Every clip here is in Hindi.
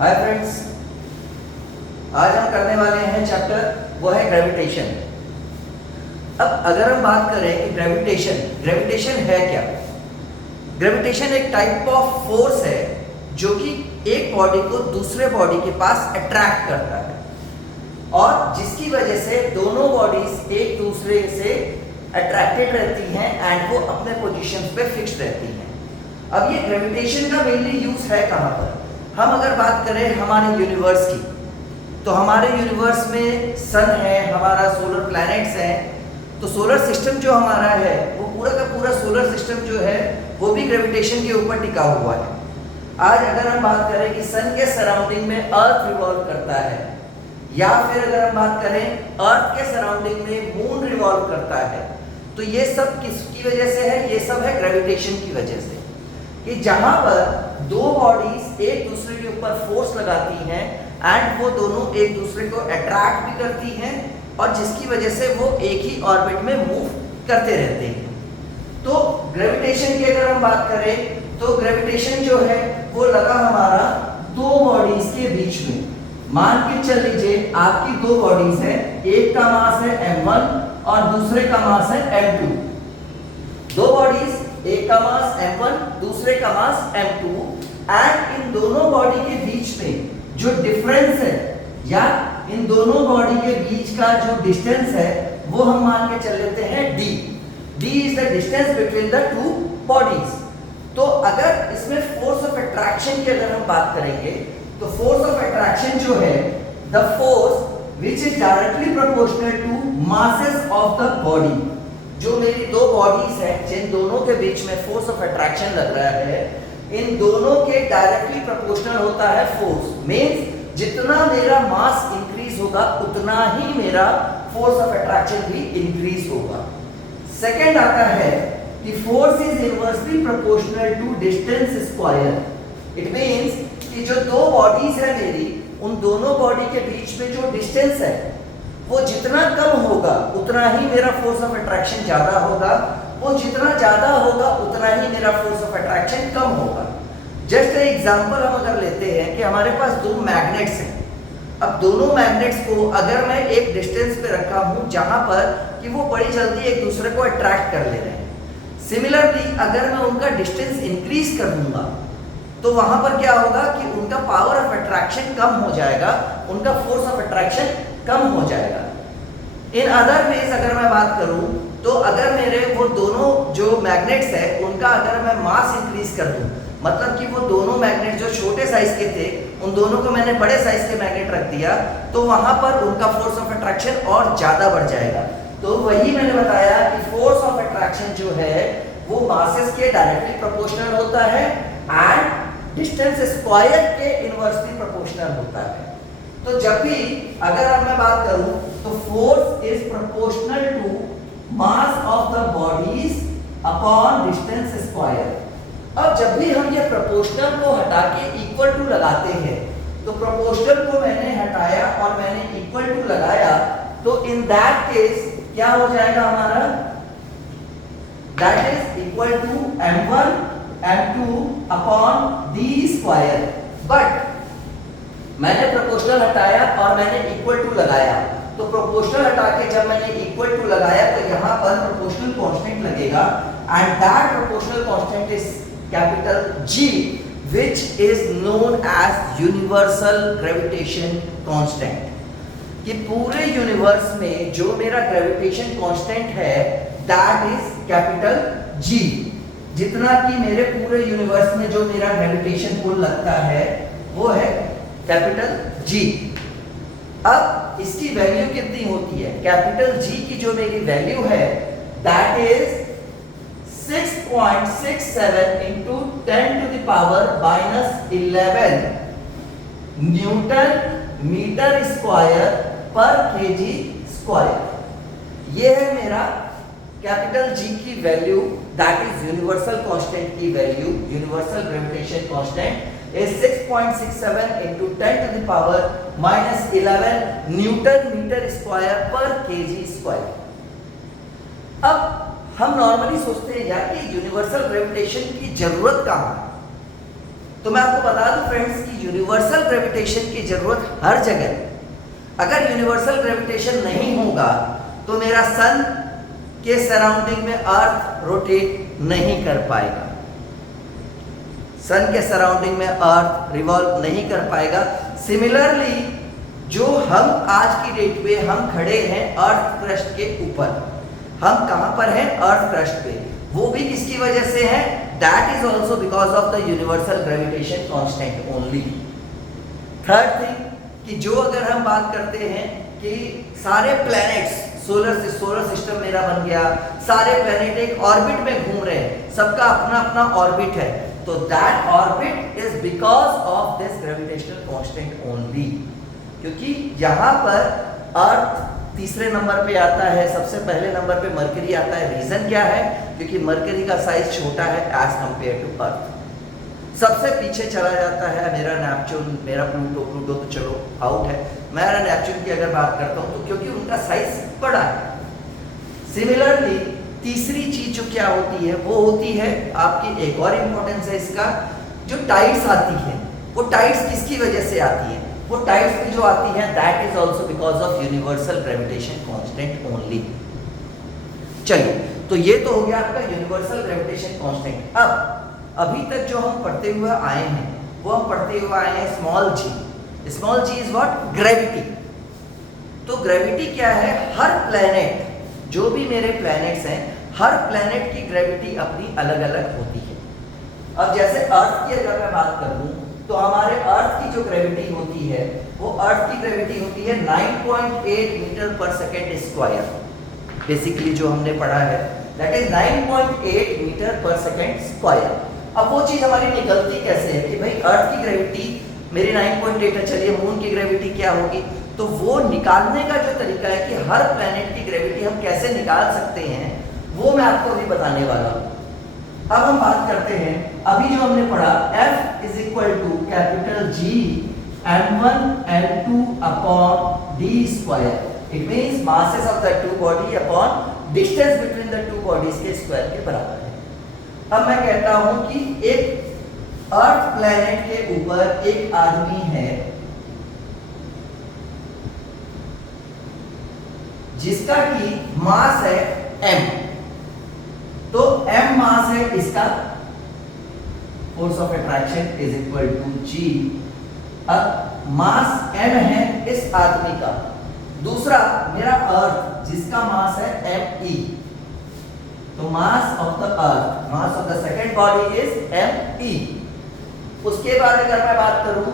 हाय फ्रेंड्स, आज हम करने वाले हैं चैप्टर वो है ग्रेविटेशन। अब अगर हम बात करें कि ग्रेविटेशन है क्या। ग्रेविटेशन एक टाइप ऑफ फोर्स है जो कि एक बॉडी को दूसरे बॉडी के पास अट्रैक्ट करता है और जिसकी वजह से दोनों बॉडीज एक दूसरे से अट्रैक्टेड रहती हैं एंड वो अपने पोजीशंस पे फिक्स रहती हैं। अब ये ग्रेविटेशन का मेनली यूज है कहाँ पर। हम अगर बात करें हमारे यूनिवर्स की, तो हमारे यूनिवर्स में सन है, हमारा सोलर प्लैनेट्स हैं। तो सोलर सिस्टम जो हमारा है वो पूरा का पूरा सोलर सिस्टम जो है वो भी ग्रेविटेशन के ऊपर टिका हुआ है। आज अगर हम बात करें कि सन के सराउंडिंग में अर्थ रिवॉल्व करता है, या फिर अगर हम बात करें अर्थ के सराउंडिंग में मून रिवॉल्व करता है, तो ये सब किसकी वजह से है? ये सब है ग्रेविटेशन की वजह से। कि जहां पर दो बॉडीज एक दूसरे के ऊपर फोर्स लगाती हैं एंड वो दोनों एक दूसरे को अट्रैक्ट भी करती हैं और जिसकी वजह से वो एक ही ऑर्बिट में मूव करते रहते हैं। तो ग्रेविटेशन की अगर हम बात करें तो ग्रेविटेशन जो है वो लगा हमारा दो बॉडीज के बीच में। मान के चल लीजिए आपकी दो बॉडीज है, एक का मास है m1 और दूसरे का मास है m2। दो बॉडीज, एक का मास m1 दूसरे का मास m2, एंड इन दोनों बॉडी के बीच में जो डिफरेंस है या इन दोनों बॉडी के बीच का जो डिस्टेंस है वो हम मान के चल लेते हैं d। d is the distance between the two bodies. तो अगर इसमें फोर्स ऑफ अट्रैक्शन की अगर हम बात करेंगे तो फोर्स ऑफ अट्रैक्शन जो है the force which is directly proportional to masses of the body. जो मेरी दो बॉडीज हैं जिन दोनों के बीच में फोर्स ऑफ अट्रैक्शन लग रहा है, इन दोनों के डायरेक्टली प्रोपोर्शनल होता है फोर्स। मींस जितना मेरा मास इंक्रीज होगा उतना ही मेरा फोर्स ऑफ अट्रैक्शन भी इंक्रीज होगा। सेकंड आता है कि force is inversely proportional to distance square. It means कि जो दो बॉडीज है मेरी, उन दोनों बॉडी के बीच में जो डिस्टेंस है वो जितना कम होगा उतना ही मेरा फोर्स ऑफ अट्रैक्शन ज्यादा होगा, वो जितना ज्यादा होगा उतना ही मेरा फोर्स ऑफ अट्रैक्शन कम होगा। जस्ट एग्जांपल हम अगर लेते हैं कि हमारे पास दो मैग्नेट्स हैं। अब दोनों मैग्नेट्स को अगर मैं एक डिस्टेंस पे रखा हूं जहां पर कि वो बड़ी जल्दी एक दूसरे को अट्रैक्ट कर ले रहे हैं, सिमिलरली अगर मैं उनका डिस्टेंस इंक्रीज कर दूंगा तो वहां पर क्या होगा कि उनका पावर ऑफ अट्रैक्शन कम हो जाएगा, उनका फोर्स ऑफ अट्रैक्शन कम हो जाएगा। इन अदर वेज अगर मैं बात करूं तो अगर मेरे वो दोनों जो मैग्नेट्स है उनका अगर मैं मास इंक्रीज कर दूं, मतलब कि वो दोनों मैग्नेट जो छोटे साइज के थे उन दोनों को मैंने बड़े साइज के मैग्नेट रख दिया, तो वहां पर उनका फोर्स ऑफ अट्रैक्शन और ज्यादा बढ़ जाएगा। तो वही मैंने बताया कि फोर्स ऑफ अट्रैक्शन जो है वो मासेस के डायरेक्टली प्रोपोर्शनल होता है एंड डिस्टेंस स्क्वायर के इनवर्सली प्रोपोर्शनल होता है। तो जब भी अगर अब मैं बात करूं तो force is proportional to mass of the bodies upon distance square. अब जब भी हम ये प्रोपोर्शनल को हटा के इक्वल टू लगाते हैं, तो प्रोपोर्शनल को मैंने हटाया और मैंने इक्वल टू लगाया, तो इन दैट केस क्या हो जाएगा हमारा? That is equal to m1 m2 upon d square. But मैंने प्रोपोर्शनल हटाया और मैंने इक्वल टू लगाया, तो प्रोपोर्शनल हटा के जब मैंने इक्वल टू लगाया तो यहाँ पर प्रोपोर्शनल कांस्टेंट लगेगा and that proportional constant is capital G which is known as universal gravitation constant. कि पूरे यूनिवर्स में जो मेरा ग्रेविटेशन कांस्टेंट है दैट इज कैपिटल G। जितना कि मेरे पूरे यूनिवर्स में जो मेरा ग्रेविटेशन पुल लगता है वो है कैपिटल G। अब इसकी वैल्यू कितनी होती है? कैपिटल G की जो मेरी वैल्यू है that is 6.67 into 10 to the power -11 newton metre square पर केजी स्क्वायर। ये है मेरा कैपिटल G की वैल्यू, दैट इज यूनिवर्सल कांस्टेंट की वैल्यू। Universal gravitation constant is 6.67 into 10 to the power -11 newton metre square पर केजी स्क्वायर। अब हम नॉर्मली सोचते हैं यार कि यूनिवर्सल ग्रेविटेशन की जरूरत कहाँ है? तो मैं आपको बता दूं फ्रेंड्स कि यूनिवर्सल ग्रेविटेशन की जरूरत हर जगह है। अगर यूनिवर्सल ग्रेविटेशन नहीं होगा तो मेरा सन के सराउंडिंग में अर्थ रोटेट नहीं कर पाएगा, सन के सराउंडिंग में अर्थ रिवॉल्व नहीं कर पाएगा। सिमिलरली जो हम आज की डेट में हम खड़े हैं अर्थ क्रस्ट के ऊपर, हम कहां पर हैं? अर्थ क्रस्ट पे। वो भी किसकी वजह से है? That is also because of the universal gravitation constant only. Third thing कि जो अगर हम बात करते हैं कि सारे प्लैनेट्स सोलर सिस्टम मेरा बन गया, सारे प्लैनेट एक ऑर्बिट में घूम रहे हैं, सबका अपना अपना ऑर्बिट है, तो that orbit is because of this gravitational constant only. क्योंकि यहाँ पर अर्थ तीसरे नंबर पे आता है, सबसे पहले नंबर पे मरकरी आता है। रीजन क्या है? क्योंकि मरकरी का साइज छोटा है एज कंपेयर टू अर्थ। सबसे पीछे चला जाता है मेरा नेपच्यून, मेरा प्लूटो तो चलो आउट है। मेरा नेपच्यून की अगर बात करता हूँ तो क्योंकि उनका साइज बड़ा है। सिमिलरली तीसरी चीज जो क्या होती है वो होती है आपकी, एक और इंपॉर्टेंस है इसका, जो टाइड्स आती है। वो टाइड्स किसकी वजह से आती है? वो टाइड्स की जो आती है that is also because of universal gravitation constant only. चलिए, तो ये तो हो गया आपका यूनिवर्सल ग्रेविटेशन कांस्टेंट। अब अभी तक जो हम पढ़ते हुए आए हैं वो हम पढ़ते हुए आए हैं small g. Small g is what? Gravity. तो ग्रेविटी क्या है? हर प्लेनेट, जो भी मेरे प्लैनेट्स हैं, हर प्लैनेट की ग्रेविटी अपनी अलग अलग होती है। अब जैसे अर्थ की अगर मैं बात करूं तो हमारे अर्थ की जो ग्रेविटी होती है वो अर्थ की ग्रेविटी होती है 9.8 मीटर पर सेकेंड स्क्वायर। बेसिकली जो हमने पढ़ा है दैट इज 9.8 मीटर पर सेकेंड स्क्वायर। अब वो चीज हमारी निकलती कैसे है कि भाई अर्थ की ग्रेविटी मेरी 9.8 है, चलिए मून की ग्रेविटी क्या होगी? तो वो निकालने का जो तरीका है कि हर प्लैनेट की ग्रेविटी हम कैसे निकाल सकते हैं वो मैं आपको अभी बताने वाला हूं। अब हम बात करते हैं, अभी जो हमने पढ़ा F is equal to capital G m1 m2 upon d square. It means masses of the two body upon distance between the two bodies के स्क्वायर के बराबर है। अब मैं कहता हूं कि एक अर्थ प्लैनेट के ऊपर एक आदमी है जिसका की मास है m। तो m मास है इसका, force of attraction is equal to g। अब मास m है इस आदमी का। दूसरा मेरा अर्थ जिसका मास है me। तो mass of the earth, mass of the second body is me। उसके बाद अगर मैं बात करूं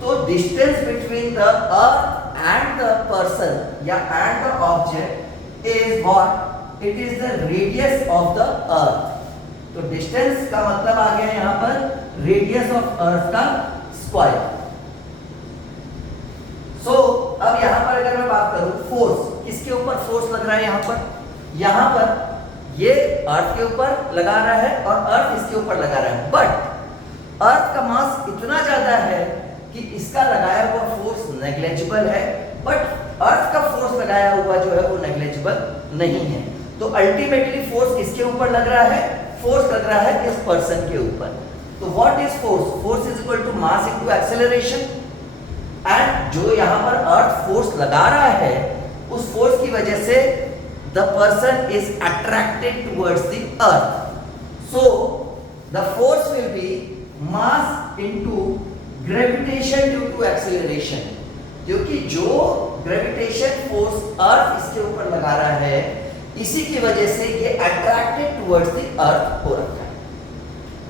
तो distance between the earth and the person या and the object is what? It is the radius of the earth. तो डिस्टेंस का मतलब आ गया यहां पर रेडियस ऑफ अर्थ का स्क्वायर। सो अब यहां पर अगर मैं बात करूं फोर्स, किसके ऊपर फोर्स लग रहा है? यहां पर ये अर्थ के ऊपर लगा रहा है और अर्थ इसके ऊपर लगा रहा है, बट अर्थ का मास इतना ज्यादा है कि इसका लगाया हुआ फोर्स नेग्लिजिबल है, बट अर्थ का फोर्स लगाया हुआ जो है वो नेग्लिजिबल नहीं है। तो अल्टीमेटली फोर्स किसके ऊपर लग रहा है? फोर्स लग रहा है इस पर्सन के ऊपर। तो what is force? Force is equal to mass into acceleration. And जो यहां पर अर्थ फोर्स लगा रहा है उस फोर्स की वजह से the person is attracted towards the earth, so the force will be mass into gravitation due to acceleration। क्योंकि जो gravitation force अर्थ इसके ऊपर लगा रहा है इसी की वजह से ये attracted towards the earth हो रखा है।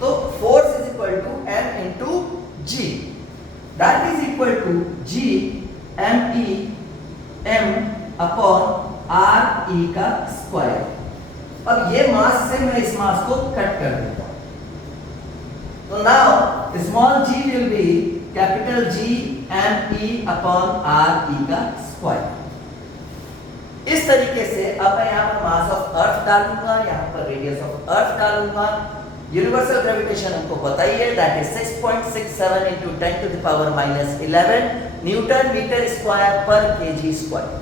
तो force is equal to m into g, that is equal to g me m upon are E का स्क्वायर। अब ये मास से मैं इस मास को कट कर देता हूं। तो now small g will be capital G M E upon R E का स्क्वायर। इस तरीके से अब मैं यहां पर मास ऑफ अर्थ डालूंगा, यहां पर रेडियस ऑफ अर्थ डालूंगा। यूनिवर्सल ग्रेविटेशन हमको पता ही है that is 6.67 into 10 to the power minus 11 newton metre square पर केजी स्क्वायर।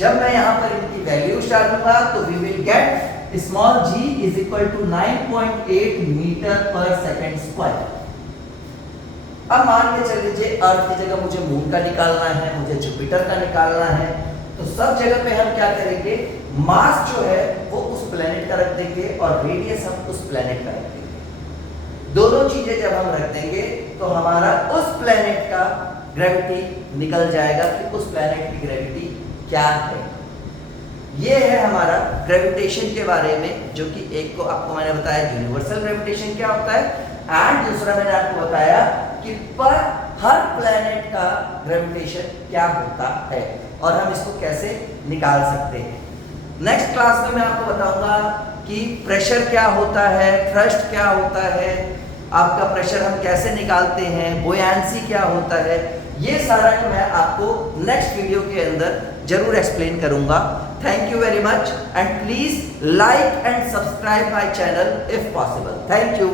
जब मैं यहां पर इनकी वैल्यूज डालूंगा तो we will get small g is equal to 9.8 metre पर सेकंड स्क्वायर। अब मान के चल लीजिए अर्थ की जगह मुझे मून का निकालना है, मुझे जुपिटर का निकालना है, तो सब जगह पे हम क्या करेंगे, मास जो है वो उस प्लेनेट का रख देंगे और रेडियस हम उस प्लेनेट का रख देंगे। दोनों चीजें जब हम रख देंगे तो हमारा उस प्लेनेट का ग्रेविटी निकल जाएगा कि उस प्लेनेट की ग्रेविटी क्या है। ये है हमारा ग्रेविटेशन के बारे में, जो कि एक को आपको मैंने बताया यूनिवर्सल ग्रेविटेशन क्या होता है, एंड दूसरा मैंने आपको बताया कि पर हर प्लेनेट का ग्रेविटेशन क्या होता है और हम इसको कैसे निकाल सकते हैं। नेक्स्ट क्लास में मैं आपको बताऊंगा कि प्रेशर क्या होता है, थ्रस्ट क्या होता है, आपका प्रेशर हम कैसे निकालते हैं, बुयांसी क्या होता है, ये सारा मैं आपको नेक्स्ट वीडियो के अंदर जरूर एक्सप्लेन करूंगा। Thank you very much and please like and subscribe my channel if possible. Thank you.